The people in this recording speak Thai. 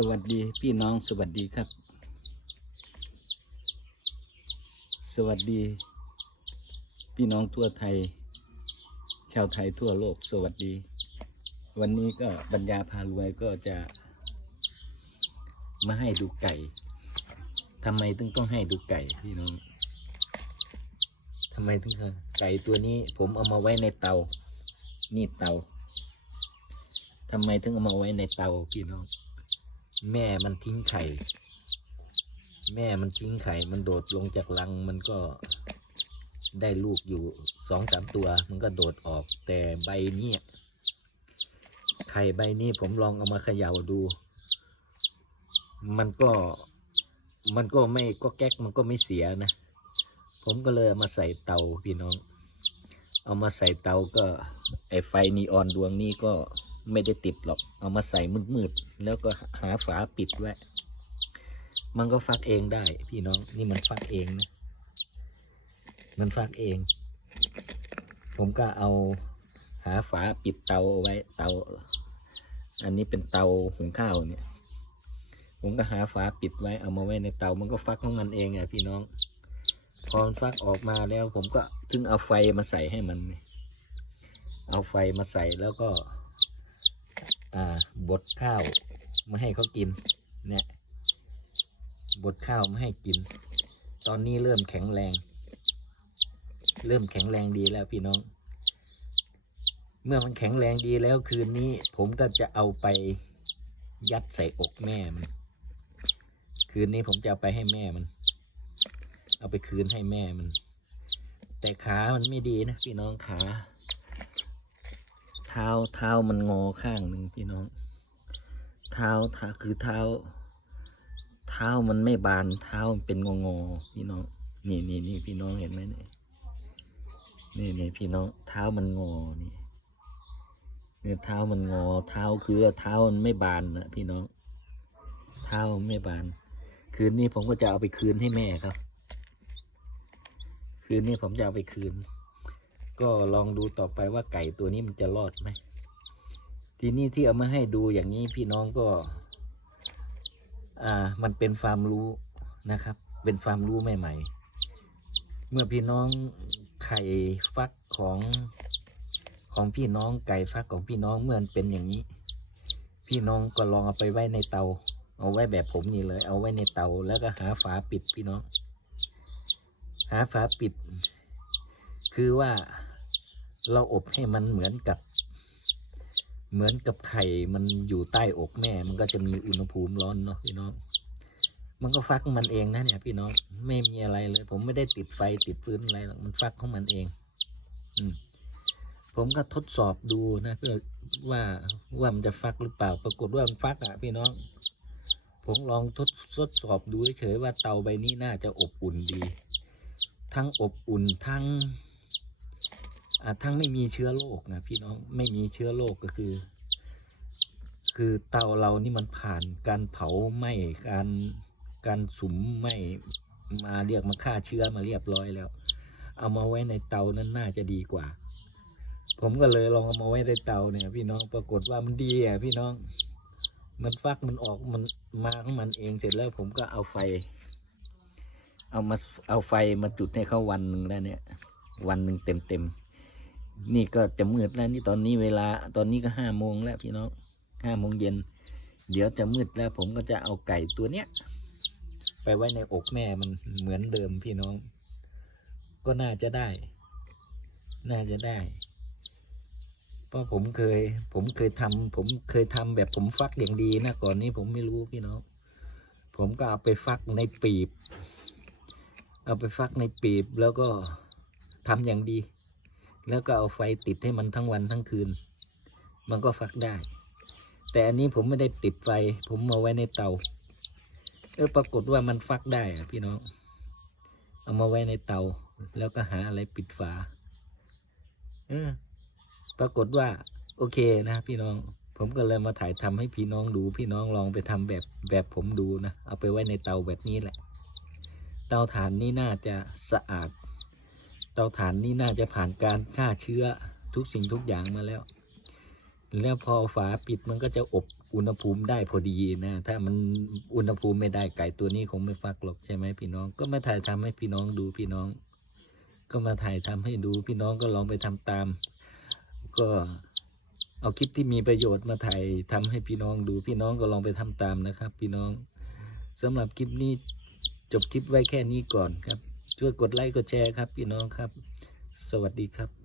สวัสดีพี่น้องสวัสดีครับ สวัสดี พี่น้องทั่วไทย ชาวไทยทั่วโลกสวัสดี วันนี้ก็ปัญญาพารวยก็จะมาให้ดูไก่ทำไมถึงต้องให้ดูไก่พี่น้องทำไมถึงไก่ตัวนี้ผมเอามาไว้ในเตา นี่เตาทำไมถึงเอามาไว้ในเตาพี่น้อง แม่มันทิ้งไข่ แม่มันทิ้งไข่ มันโดดลงจากรังมันก็ได้ลูกอยู่สองสามตัว มันก็โดดออกแต่ใบนี้ไข่ใบนี้ผมลองเอามาเขย่าดู มันก็มันก็ไม่ก็แก๊กมันก็ไม่เสียนะ ผมก็เลยเอามาใส่เตาพี่น้อง เอามาใส่เตาก็ไอไฟนีออนดวงนี้ก็ ไม่ได้ติดหรอก เอามาใส่มืดๆ แล้วก็หาฝาปิดไว้ มันก็ฟักเองได้ พี่น้อง นี่มันฟักเองนะ มันฟักเอง ผมก็เอาหาฝาปิดเตาเอาไว้ เตา อันนี้เป็นเตาหุงข้าวเนี่ย ผมก็หาฝาปิดไว้ เอามาไว้ในเตา มันก็ฟักของมันเองอะพี่น้อง พอฟักออกมาแล้ว ผมก็ถึงเอาไฟมาใส่ให้มัน เอาไฟมาใส่แล้วก็ บดข้าวมาให้เขากินเนี่ยบดข้าวมาให้กิน ตอนนี้เริ่มแข็งแรง เริ่มแข็งแรงดีแล้วพี่น้อง เมื่อมันแข็งแรงดีแล้วคืนนี้ ผมก็จะเอาไปยัดใส่อกแม่มัน คืนนี้ผมจะเอาไปให้แม่มัน เอาไปคืนให้แม่มัน แต่ขามันไม่ดีนะพี่น้องขา ท้าเท้ามันงอข้างหนึ่งพี่น้อง เท้าเท้าคือเท้า เท้ามันไม่บานเท้ามันเป็นงองอพี่น้องนี่นี่นี่พี่น้องเห็นไหมเนี่ยนี่นี่พี่น้องเท้ามันงอนี่เนี่ยเท้ามันงอ เท้าคือเท้ามันไม่บานนะพี่น้อง เท้าไม่บาน คืนนี้ผมก็จะเอาไปคืนให้แม่ครับ คืนนี้ผมจะเอาไปคืน ก็ลองดูต่อไปว่าไก่ตัวนี้มันจะรอดไหม ทีนี้ที่เอามาให้ดูอย่างนี้พี่น้องก็ อ่า มันเป็นความรู้นะครับ เป็นความรู้ใหม่ ๆ เมื่อพี่น้องไข่ฟักของของพี่น้องไก่ฟักของพี่น้องเมื่อนเป็นอย่างนี้ พี่น้องก็ลองเอาไปไว้ในเตา เอาไว้แบบผมนี่เลย เอาไว้ในเตาแล้วก็หาฝาปิดพี่น้อง หาฝาปิด คือว่า เราอบให้มันเหมือนกับ เหมือนกับไข่มันอยู่ใต้อกแม่ มันก็จะมีอุณหภูมิร้อนเนาะพี่น้อง มันก็ฟักมันเองนะเนี่ยพี่น้องไม่มีอะไรเลย ผมไม่ได้ติดไฟติดฟืนอะไรหรอกมันฟักของมันเอง อืมผมก็ทดสอบดูนะเพื่อว่าว่ามันจะฟักหรือเปล่า ปรากฏว่ามันฟักอะพี่น้อง ผมลองทดทดสอบดูเฉยๆว่าเตาใบนี้น่าจะอบอุ่นดี ทั้งอบอุ่นทั้ง ทั้งไม่มีเชื้อโรคนะพี่น้องไม่มีเชื้อโรคก็คือ คือเตาเรานี่มันผ่านการเผาไหม้การการสุมไหม้มาเรียกมาฆ่าเชื้อมาเรียบร้อยแล้ว เอามาไว้ในเตานั้นน่าจะดีกว่า ผมก็เลยลองเอามาไว้ในเตาเนี่ย พี่น้องปรากฏว่ามันดีอะพี่น้อง มันฟักมันออกมันมาของมันเองเสร็จแล้ว ผมก็เอาไฟ เอามาเอาไฟมาจุดให้เขาวันหนึ่งแล้วเนี่ย วันหนึ่งเต็มเต็ม นี่ก็จะมืดแล้วนี่ตอนนี้เวลา ตอนนี้ก็ห้าโมงแล้วพี่น้องห้าโมงเย็น เดี๋ยวจะมืดแล้ว ผมก็จะเอาไก่ตัวเนี้ยไปไว้ในอกแม่มันเหมือนเดิมพี่น้อง ก็น่าจะได้ น่าจะได้ เพราะผมเคย ผมเคยทำผมเคยทำแบบผมฟักอย่างดีนะก่อนนี้ผมไม่รู้พี่น้อง ผมก็เอาไปฟักในปีบ เอาไปฟักในปีบแล้วก็ทำอย่างดี แล้วก็เอาไฟติดให้มันทั้งวันทั้งคืน มันก็ฟักได้ แต่อันนี้ผมไม่ได้ติดไฟ ผมมาไว้ในเตา เออปรากฏว่ามันฟักได้อะพี่น้อง เอามาไว้ในเตา แล้วก็หาอะไรปิดฝา เออ ปรากฏว่า โอเคนะพี่น้อง ผมก็เลยมาถ่ายทำให้พี่น้องดู พี่น้องลองไปทำแบบแบบผมดูนะ เอาไปไว้ในเตาแบบนี้แหละ เตาถ่านนี่น่าจะสะอาด เตาถ่านนี่น่าจะผ่านการฆ่าเชื้อทุกสิ่งทุกอย่างมาแล้ว แล้วพอฝาปิดมันก็จะอบอุณหภูมิได้พอดีนะ ถ้ามันอุณหภูมิไม่ได้ไก่ตัวนี้คงไม่ฟักหรอกใช่ไหมพี่น้อง ก็มาถ่ายทำให้พี่น้องดูพี่น้อง ก็มาถ่ายทำให้ดูพี่น้องก็ลองไปทำตาม ก็เอาคลิปที่มีประโยชน์มาถ่ายทำให้พี่น้องดูพี่น้องก็ลองไปทำตามนะครับ พี่น้องสำหรับคลิปนี้จบคลิปไว้แค่นี้ก่อนครับ ช่วยกดไลค์กดแชร์ครับพี่น้องครับ สวัสดีครับ